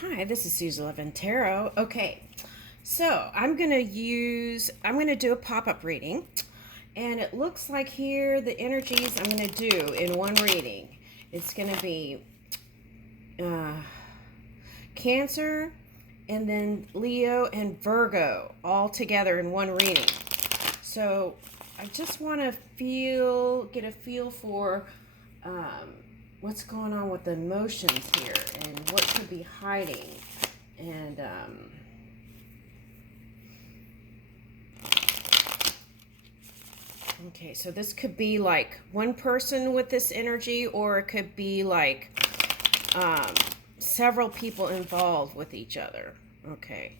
Hi, this is Susan Levin Tarot. Okay, so I'm gonna do a pop-up reading, and it looks like here the energies I'm gonna do in one reading. It's gonna be uh, Cancer, and then Leo and Virgo all together in one reading. So I just want to get a feel for what's going on with the emotions here and what could be hiding. And okay, so this could be like one person with this energy, or it could be like several people involved with each other. Okay,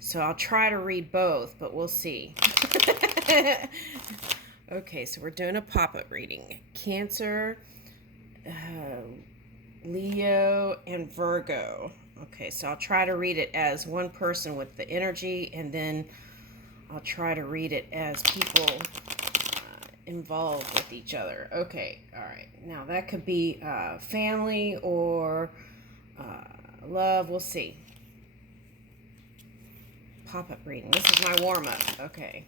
so I'll try to read both, but we'll see. Okay, so we're doing a pop-up reading. Cancer, Leo, and Virgo. Okay, so I'll try to read it as one person with the energy, and then I'll try to read it as people involved with each other. Okay, all right. Now that could be family or love. We'll see. Pop-up reading. This is my warm-up. Okay.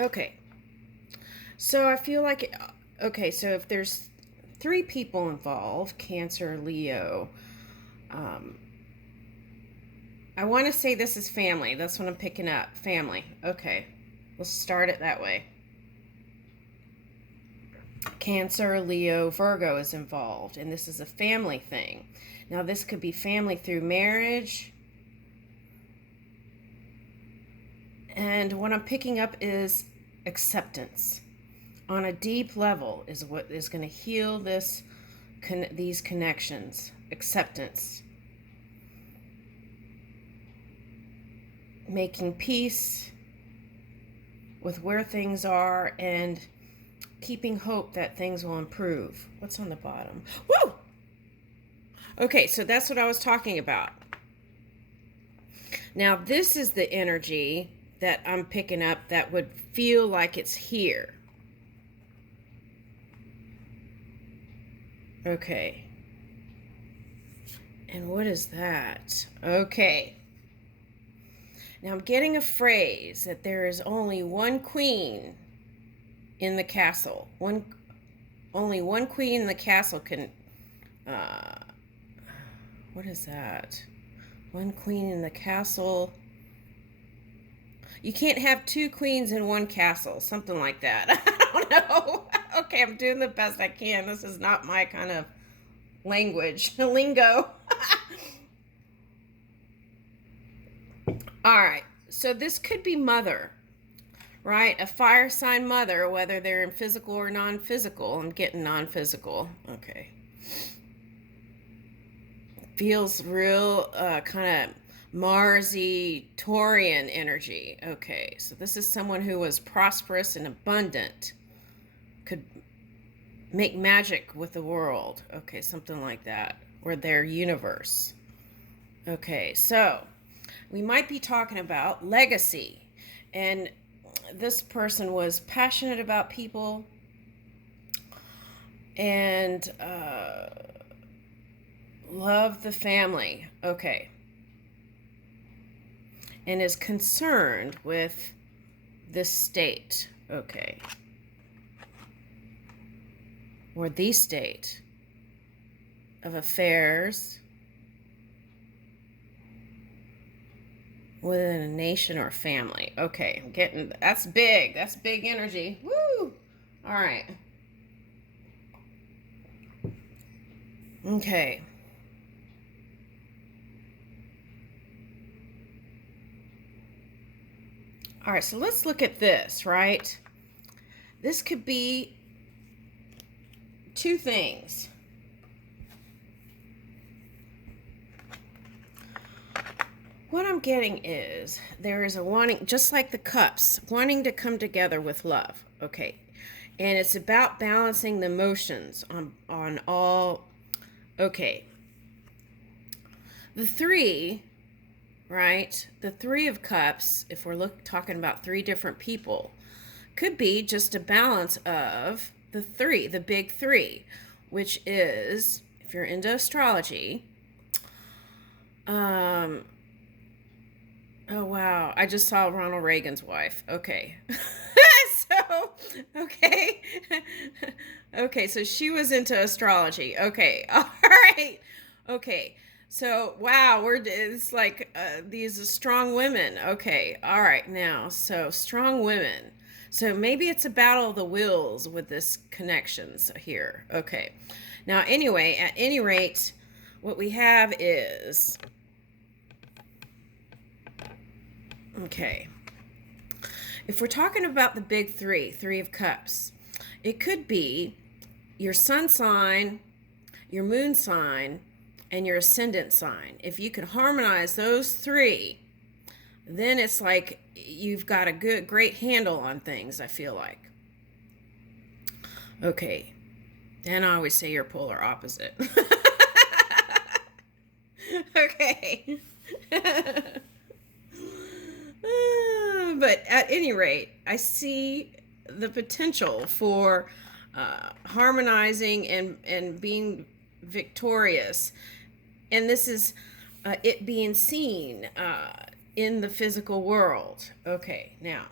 Okay. So I feel like, okay, so if there's three people involved, Cancer, Leo, I want to say this is family. That's what I'm picking up. Family. Okay. Let's start it that way. Cancer, Leo, Virgo is involved, and this is a family thing. Now, this could be family through marriage. And what I'm picking up is acceptance on a deep level is what is going to heal these connections. Acceptance. Making peace with where things are and keeping hope that things will improve. What's on the bottom? Woo! Okay, so that's what I was talking about. Now, this is the energy that I'm picking up that would feel like it's here. Okay. And what is that? Okay. Now I'm getting a phrase that there is only one queen in the castle. Only one queen in the castle can. What is that? One queen in the castle. You can't have two queens in one castle. Something like that. I don't know. Okay, I'm doing the best I can. This is not my kind of language, lingo. All right. So this could be mother, right? A fire sign mother, whether they're in physical or non-physical. I'm getting non-physical. Okay. Feels real kind of Marsy, Taurian energy. Okay, so this is someone who was prosperous and abundant, could make magic with the world. Okay, something like that, or their universe. Okay, so we might be talking about legacy, and this person was passionate about people and loved the family. Okay. And is concerned with this state. Okay. Or the state of affairs within a nation or family. Okay, I'm getting, that's big. That's big energy. Woo! All right. Okay. All right, so let's look at this, right? This could be two things. What I'm getting is there is a wanting, just like the cups, wanting to come together with love. Okay. And it's about balancing the emotions on all. Okay. The three, right? The Three of Cups, if we're talking about three different people, could be just a balance of the three, the big three, which is, if you're into astrology, oh wow, I just saw Ronald Reagan's wife. Okay. So, okay. Okay, so she was into astrology. Okay. All right. Okay. So, wow, it's like these strong women. Okay. All right. Now, so strong women. So maybe it's a battle of the wills with this connections here. Okay. Now, anyway, at any rate, what we have is, okay, if we're talking about the big three, Three of Cups, it could be your sun sign, your moon sign, and your ascendant sign. If you can harmonize those three, then it's like you've got a great handle on things, I feel like. Okay. And I always say you're polar opposite. Okay. But at any rate, I see the potential for harmonizing and being victorious. And this is it being seen in the physical world. Okay, now,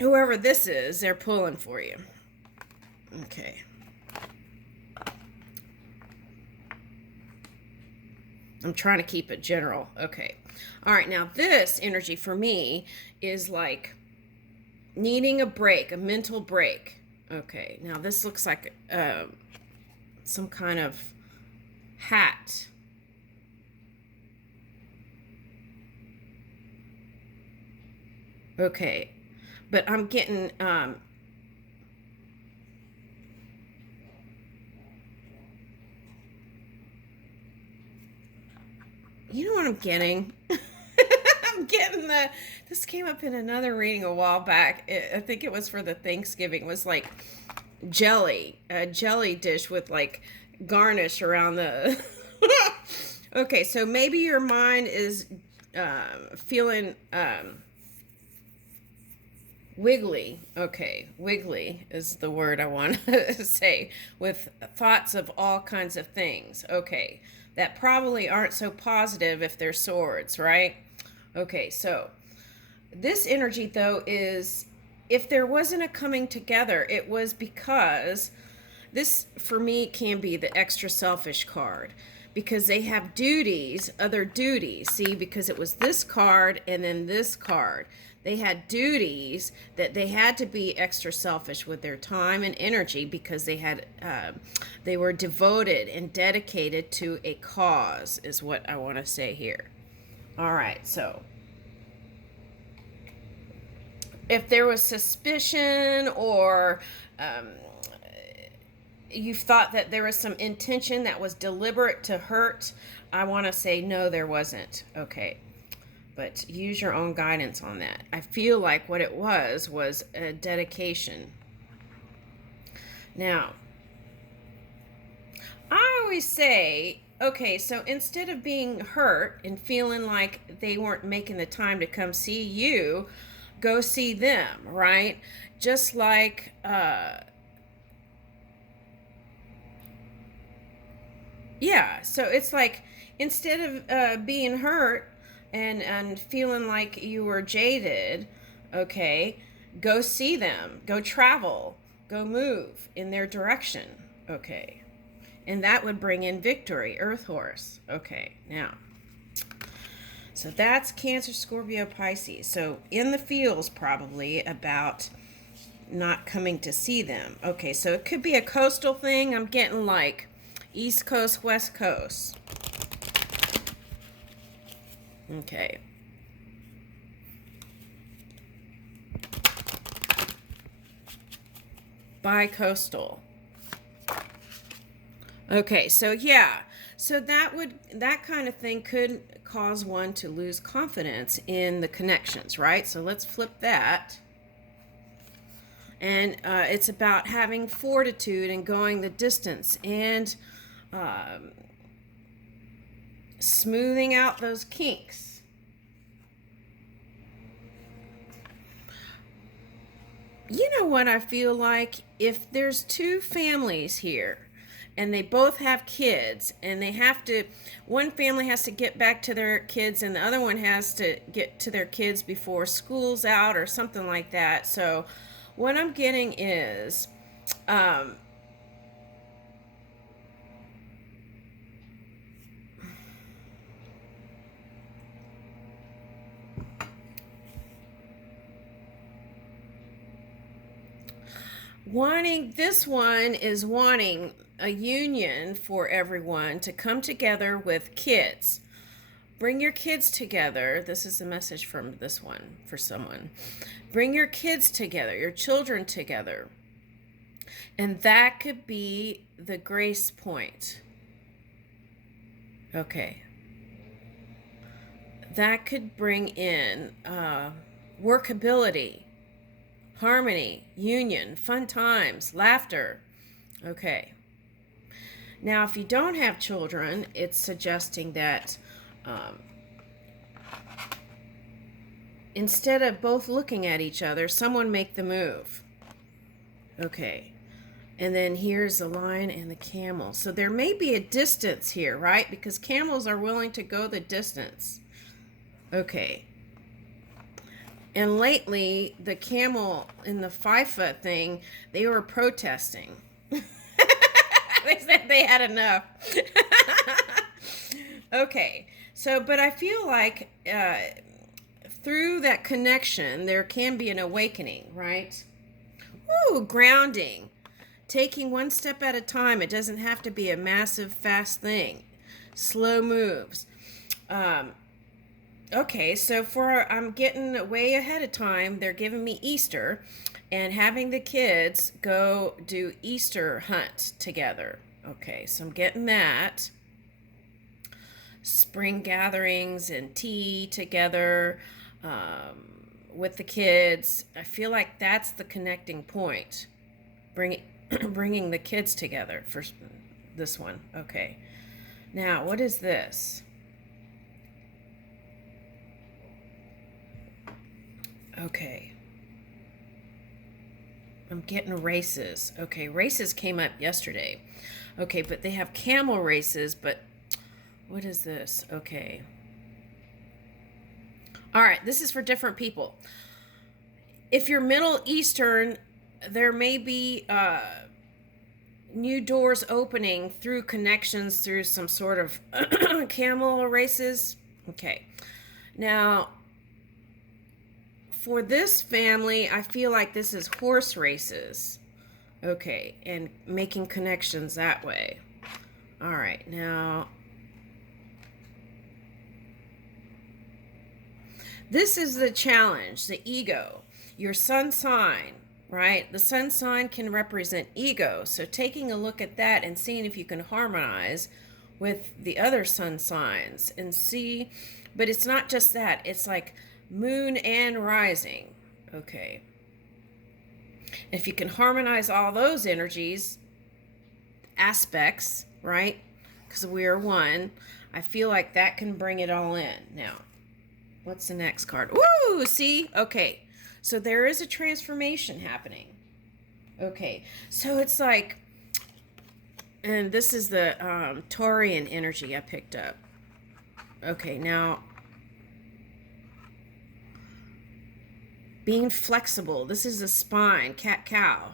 whoever this is, they're pulling for you. Okay. I'm trying to keep it general. Okay. All right. Now, this energy for me is like needing a break, a mental break. Okay. Now, this looks like some kind of hat. Okay. But I'm getting you know what I'm getting? I'm getting this came up in another reading a while back. I think it was for the Thanksgiving. It was like jelly, a jelly dish with like garnish around the. Okay, so maybe your mind is feeling wiggly. Okay, wiggly is the word I want to say, with thoughts of all kinds of things. Okay, that probably aren't so positive if they're swords, right? Okay, so this energy, though, is, if there wasn't a coming together, it was because this, for me, can be the extra selfish card, because they have duties, other duties. See, because it was this card and then this card. They had duties that they had to be extra selfish with their time and energy, because they were devoted and dedicated to a cause, is what I want to say here. All right, so if there was suspicion, or you thought that there was some intention that was deliberate to hurt, I want to say no, there wasn't. Okay. But use your own guidance on that. I feel like what it was a dedication. Now, I always say, okay, so instead of being hurt and feeling like they weren't making the time to come see you, go see them, right? Just like yeah, so it's like, instead of being hurt and feeling like you were jaded, okay, go see them, go travel, go move in their direction, okay, and that would bring in victory, Earth Horse. Okay, now, so that's Cancer, Scorpio, Pisces. So in the feels, probably about not coming to see them. Okay, so it could be a coastal thing. I'm getting like East Coast, West Coast. Okay. Bi-coastal. Okay, so yeah. So that kind of thing could cause one to lose confidence in the connections, right? So let's flip that. And it's about having fortitude and going the distance, and smoothing out those kinks. You know what I feel like? If there's two families here and they both have kids and they have to, one family has to get back to their kids and the other one has to get to their kids before school's out or something like that. So what I'm getting is, um, this one is wanting a union for everyone to come together with kids. Bring your kids together. This is the message from this one for someone. Bring your kids together, your children together. And that could be the grace point. Okay. That could bring in workability, harmony, union, fun times, laughter. Okay. Now, if you don't have children, it's suggesting that instead of both looking at each other, someone make the move. Okay. And then here's the lion and the camel. So there may be a distance here, right? Because camels are willing to go the distance. Okay. And lately, the camel in the 5-foot thing, they were protesting. They said they had enough. Okay. So, but I feel like through that connection, there can be an awakening, right? Ooh, grounding. Taking one step at a time. It doesn't have to be a massive, fast thing. Slow moves. Okay, so I'm getting way ahead of time. They're giving me Easter and having the kids go do Easter hunt together. Okay, so I'm getting that. Spring gatherings and tea together with the kids. I feel like that's the connecting point. Bringing the kids together for this one. Okay. Now, what is this? Okay. I'm getting races. Okay, races came up yesterday. Okay, but they have camel races, but what is this? Okay. All right, this is for different people. If you're Middle Eastern, there may be new doors opening through connections through some sort of camel races. Okay. Now, for this family, I feel like this is horse races. Okay, and making connections that way. All right, now this is the challenge, the ego, your sun sign, right? The sun sign can represent ego. So taking a look at that and seeing if you can harmonize with the other sun signs and see, but it's not just that. It's like moon and rising. Okay. If you can harmonize all those energies, aspects, right? Because we are one, I feel like that can bring it all in. Now, what's the next card? Woo! See? Okay. So there is a transformation happening. Okay. So it's like, and this is the Taurian energy I picked up. Okay. Now, being flexible. This is the spine, cat-cow.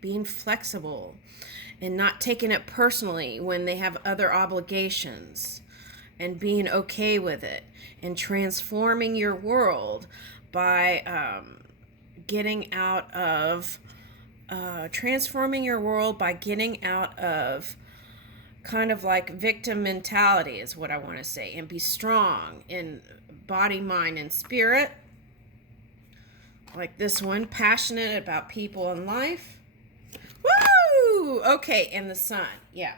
Being flexible and not taking it personally when they have other obligations and being okay with it and transforming your world by getting out of kind of like victim mentality is what I want to say, and be strong in body, mind, and spirit. Like this one, passionate about people and life. Woo! Okay, and the sun. Yeah.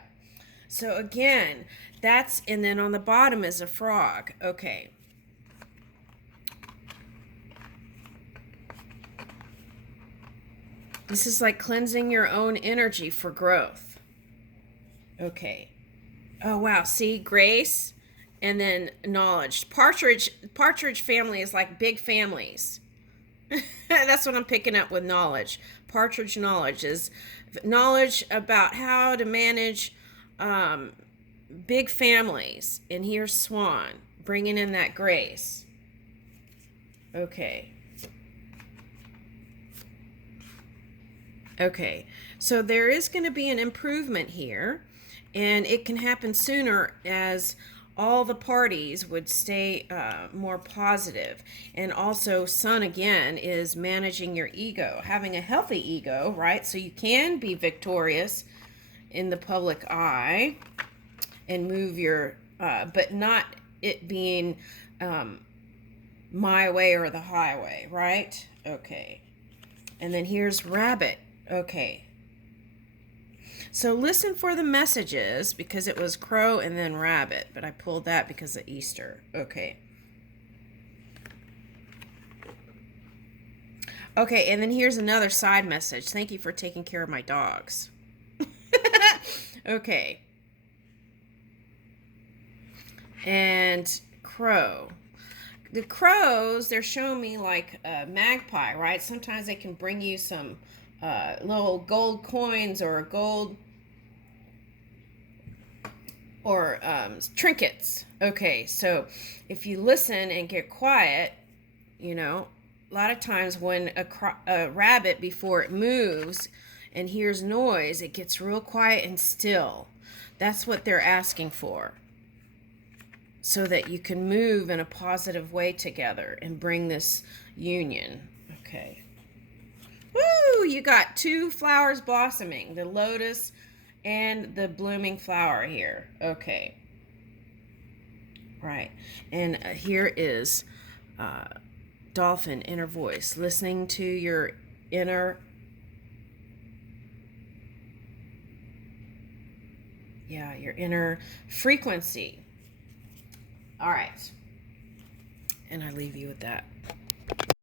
So again, that's, and then on the bottom is a frog. Okay. This is like cleansing your own energy for growth. Okay. Oh, wow. See, grace And then knowledge. Partridge family is like big families. That's what I'm picking up with knowledge. Partridge knowledge is knowledge about how to manage um, big families. And here's Swan, bringing in that grace. Okay. Okay, so there is going to be an improvement here, and it can happen sooner as all the parties would stay more positive. And also, Sun again is managing your ego, having a healthy ego, right? So you can be victorious in the public eye and move your, but not it being my way or the highway, right? Okay. And then here's Rabbit. Okay. So listen for the messages because it was crow and then rabbit, but I pulled that because of Easter. Okay. Okay, and then here's another side message. Thank you for taking care of my dogs. Okay. And crow. The crows, they're showing me like a magpie, right? Sometimes they can bring you some little gold coins or gold or trinkets. Okay, so if you listen and get quiet, you know, a lot of times when a rabbit, before it moves and hears noise, it gets real quiet and still. That's what they're asking for, so that you can move in a positive way together and bring this union. Okay. Woo! You got two flowers blossoming, the lotus and the blooming flower here. Okay. Right. And here is dolphin, inner voice, listening to your inner, your inner frequency. All right. And I leave you with that.